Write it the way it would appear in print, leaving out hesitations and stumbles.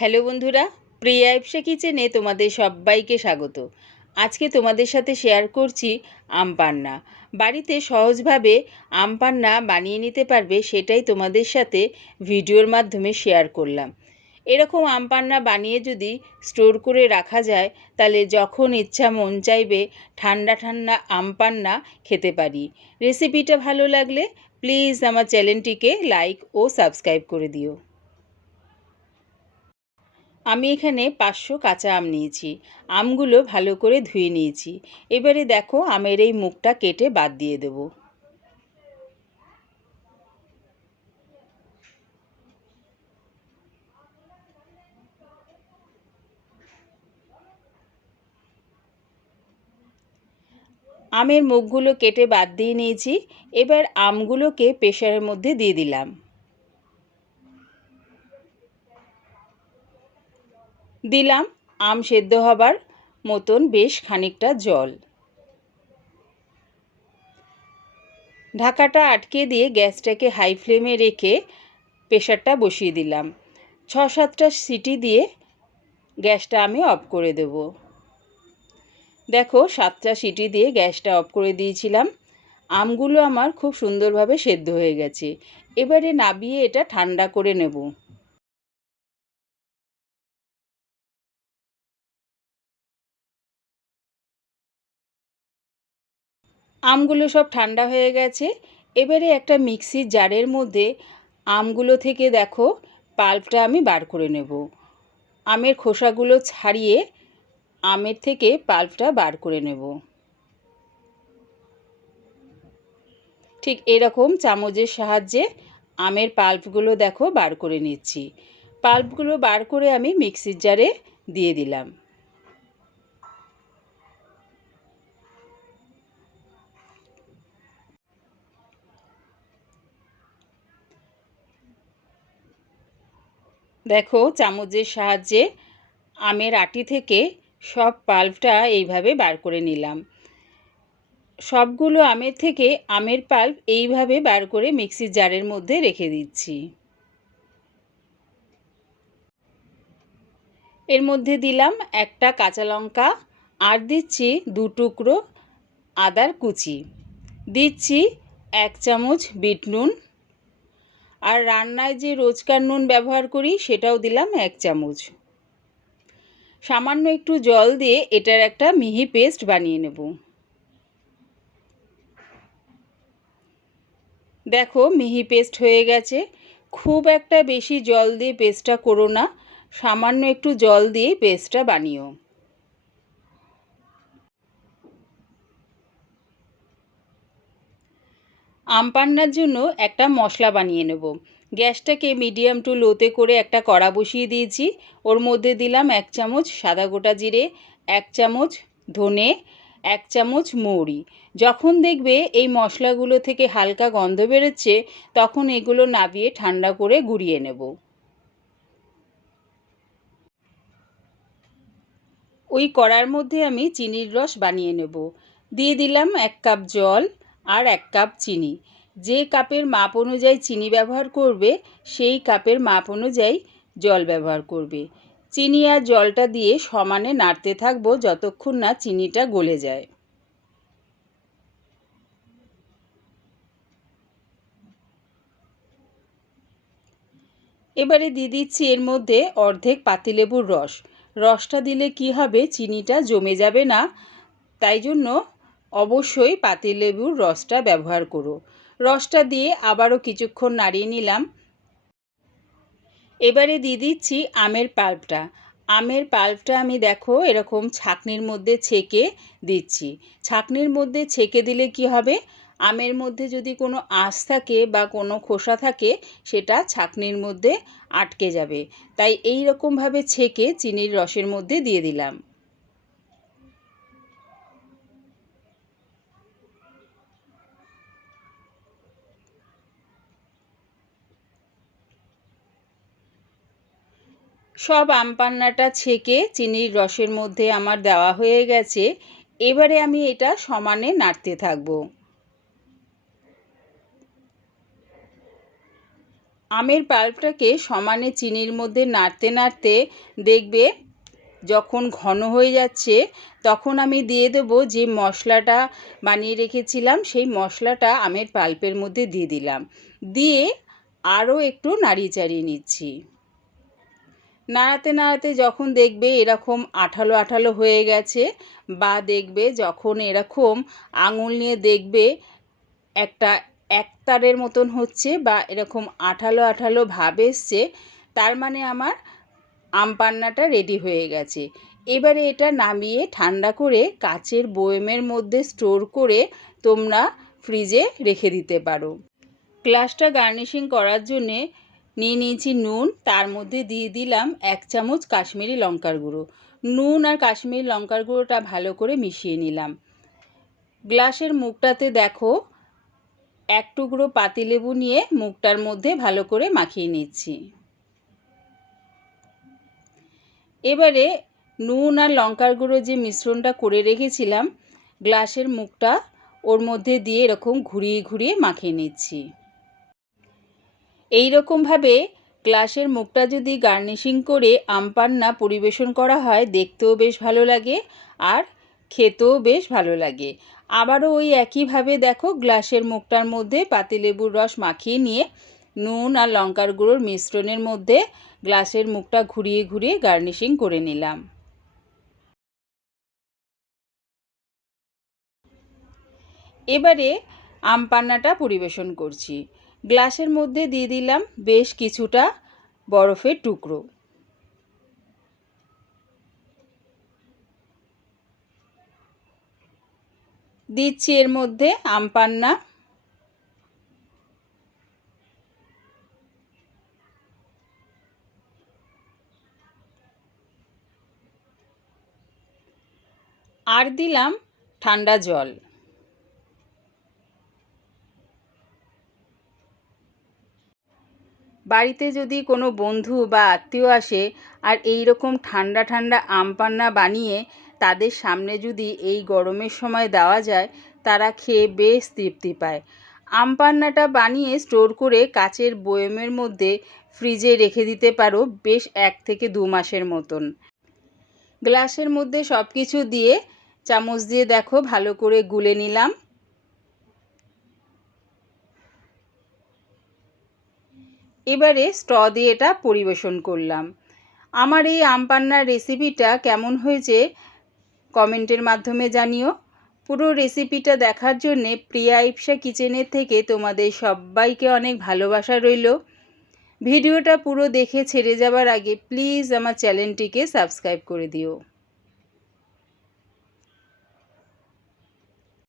Hello বন্ধুরা, প্রিয়া ইপসা কিচেনে তোমাদের সবাইকে স্বাগত। আজকে তোমাদের সাথে শেয়ার করছি আম পান্না। বাড়িতে সহজভাবে আম পান্না বানিয়ে নিতে পারবে সেটাই তোমাদের সাথে ভিডিওর মাধ্যমে শেয়ার করলাম। এরকম আম পান্না বানিয়ে যদি স্টোর করে রাখা যায় তাহলে যখন ইচ্ছা মন চাইবে ঠান্ডা ঠান্ডা আম পান্না খেতে পারি। রেসিপিটা ভালো লাগলে প্লিজ আমার চ্যানেলটিকে লাইক ও সাবস্ক্রাইব করে দিও। আমি এখানে 500 কাঁচা আম নিয়েছি। আমগুলো ভালো করে ধুয়ে নিয়েছি। এবারে দেখো আমের এই মুখটা কেটে বাদ দিয়ে দেব। আমের মুখগুলো কেটে বাদ দিয়ে নিয়েছি। এবার আমগুলোকে প্রেসারের মধ্যে দিয়ে দিলাম। দিলাম আম সেদ্ধ হবার মতন বেশ খানিকটা জল। ঢাকাটা আটকে দিয়ে গ্যাসটাকে হাই ফ্লেমে রেখে প্রেসারটা বসিয়ে দিলাম। 6-7টা সিটি দিয়ে গ্যাসটা আমি অফ করে দেব। দেখো 7টা সিটি দিয়ে গ্যাসটা অফ করে দিয়েছিলাম। আমগুলো আমার খুব সুন্দরভাবে সেদ্ধ হয়ে গেছে। এবারে নামিয়ে এটা ঠান্ডা করে নেব। আমগুলো সব ঠান্ডা হয়ে গেছে। এবারে একটা মিক্সির জারের মধ্যে আমগুলো থেকে দেখো পাল্পটা আমি বার করে নেব। আমের খোসাগুলো ছাড়িয়ে আমের থেকে পাল্পটা বার করে নেব। ঠিক এরকম চামচের সাহায্যে আমের পাল্পগুলো দেখো বার করে নিচ্ছি। পাল্পগুলো বার করে আমি মিক্সির জারে দিয়ে দিলাম। দেখো চামচের সাহায্যে আমের আটি থেকে সব পাল্পটা এইভাবে বার করে নিলাম। সবগুলো আমের থেকে আমের পাল্প এইভাবে বার করে মিক্সির জারের মধ্যে রেখে দিচ্ছি। এর মধ্যে দিলাম একটা কাঁচা লঙ্কা আর দিচ্ছি 2 টুকরো আদার কুচি, দিচ্ছি 1 চামচ বিট নুন, আর রান্নায় যে রোজকার নুন ব্যবহার করি সেটাও দিলাম 1 চামচ। সামান্য একটু জল দিয়ে এটার একটা মিহি পেস্ট বানিয়ে নেব। দেখো মিহি পেস্ট হয়ে গেছে। খুব একটা বেশি জল দিয়ে পেস্টটা করো না, সামান্য একটু জল দিয়ে পেস্টটা বানিও। আম পান্নার জন্য একটা মশলা বানিয়ে নেব। গ্যাসটাকে মিডিয়াম টু লোতে করে একটা কড়া বসিয়ে দিয়েছি। ওর মধ্যে দিলাম 1 চামচ সাদা গোটা জিরে, 1 চামচ ধনে, 1 চামচ মৌরি। যখন দেখবে এই মশলাগুলো থেকে হালকা গন্ধ বেরোচ্ছে তখন এগুলো নাবিয়ে ঠান্ডা করে গুঁড়িয়ে নেব। ওই কড়ার মধ্যে আমি চিনির রস বানিয়ে নেব। দিয়ে দিলাম 1 কাপ জল আর 1 কাপ চিনি। যে কাপের মাপ অনুযায়ী চিনি ব্যবহার করবে সেই কাপের মাপ অনুযায়ী জল ব্যবহার করবে। চিনি আর জলটা দিয়ে সমানে নাড়তে থাকবো যতক্ষণ না চিনিটা গলে যায়। এবারে দিয়ে দিচ্ছি এর মধ্যে অর্ধেক পাতিলেবুর রস। রসটা দিলে কি হবে, চিনিটা জমে যাবে না, তাই জন্য অবশ্যই পাতিলেবুর রসটা ব্যবহার করো। রসটা দিয়ে আবারও কিছুক্ষণ নাড়িয়ে নিলাম। এবারে দিয়ে দিচ্ছি আমের পাল্পটা। আমের পাল্পটা আমি দেখো এরকম ছাঁকনির মধ্যে ছেঁকে দিচ্ছি। ছাঁকনির মধ্যে ছেঁকে দিলে কি হবে, আমের মধ্যে যদি কোনো আঁশ থাকে বা কোনো খোসা থাকে সেটা ছাঁকনির মধ্যে আটকে যাবে। তাই এই রকমভাবে ছেঁকে চিনির রসের মধ্যে দিয়ে দিলাম। সব আম পান্নাটা ছেঁকে চিনির রসের মধ্যে আমার দেওয়া হয়ে গেছে। এবারে আমি এটা সমানে নাড়তে থাকবো। আমের পাল্পটাকে সমানে চিনির মধ্যে নাড়তে নাড়তে দেখবে যখন ঘন হয়ে যাচ্ছে তখন আমি দিয়ে দেবো যে মশলাটা বানিয়ে রেখেছিলাম, সেই মশলাটা আমের পাল্পের মধ্যে দিয়ে দিলাম। দিয়ে আরও একটু নাড়িয়ে চাড়িয়ে নিচ্ছি। নাড়াতে নাড়াতে যখন দেখবে এরকম আঠালো আঠালো হয়ে গেছে, বা দেখবে যখন এরকম আঙুল নিয়ে দেখবে একটা একতারের মতন হচ্ছে বা এরকম আঠালো আঠালো ভাব এসছে, তার মানে আমার আম পান্নাটা রেডি হয়ে গেছে। এবারে এটা নামিয়ে ঠান্ডা করে কাচের বয়মের মধ্যে স্টোর করে তোমরা ফ্রিজে রেখে দিতে পারো। গ্লাসটা গার্নিশিং করার জন্যে নিয়ে নিয়েছি নুন, তার মধ্যে দিয়ে দিলাম 1 চামচ কাশ্মীরি লঙ্কার গুঁড়ো। নুন আর কাশ্মীরি লঙ্কার গুঁড়োটা ভালো করে মিশিয়ে নিলাম। গ্লাসের মুখটাতে দেখো 1 টুকরো পাতিলেবু নিয়ে মুখটার মধ্যে ভালো করে মাখিয়ে নিচ্ছি। এবারে নুন আর লঙ্কার গুঁড়ো যে মিশ্রণটা করে রেখেছিলাম, গ্লাসের মুখটা ওর মধ্যে দিয়ে এরকম ঘুরিয়ে ঘুরিয়ে মাখিয়ে নিচ্ছি। এই রকমভাবে গ্লাসের মুখটা যদি গার্নিশিং করে আম পান্না পরিবেশন করা হয়, দেখতেও বেশ ভালো লাগে আর খেতেও বেশ ভালো লাগে। আবারও ওই একইভাবে দেখো গ্লাসের মুখটার মধ্যে পাতিলেবুর রস মাখিয়ে নিয়ে নুন আর লঙ্কার গুঁড়োর মিশ্রণের মধ্যে গ্লাসের মুখটা ঘুরিয়ে ঘুরিয়ে গার্নিশিং করে নিলাম। এবারে আম পান্নাটা পরিবেশন করছি। গ্লাসের মধ্যে দিয়ে দিলাম বেশ কিছুটা বরফের টুকরো। দিচ্ছি এর মধ্যে আম পান্না। আর দিলাম ঠান্ডা জল। বাড়িতে যদি কোনো বন্ধু বা আত্মীয় আসে আর এই রকম ঠান্ডা ঠান্ডা আম পান্না বানিয়ে তাদের সামনে যদি এই গরমের সময় দেওয়া যায়, তারা খেয়ে বেশ তৃপ্তি পায়। আম পান্নাটা বানিয়ে স্টোর করে কাচের বয়মের মধ্যে ফ্রিজে রেখে দিতে পারো বেশ 1 থেকে 2 মাসের মতন। গ্লাসের মধ্যে সব কিছু দিয়ে চামচ দিয়ে দেখো ভালো করে গুলে নিলাম। এবারে স্ট্র দিয়ে এটা পরিবেশন করলাম। আমার এই আম পান্নার রেসিপিটা কেমন হয়েছে কমেন্টের মাধ্যমে জানিও। পুরো রেসিপিটা দেখার জন্যে প্রিয়া ইপসা কিচেনের থেকে তোমাদের সবাইকে অনেক ভালোবাসা রইল। ভিডিওটা পুরো দেখে ছেড়ে যাবার আগে প্লিজ আমার চ্যানেলটিকে সাবস্ক্রাইব করে দিও।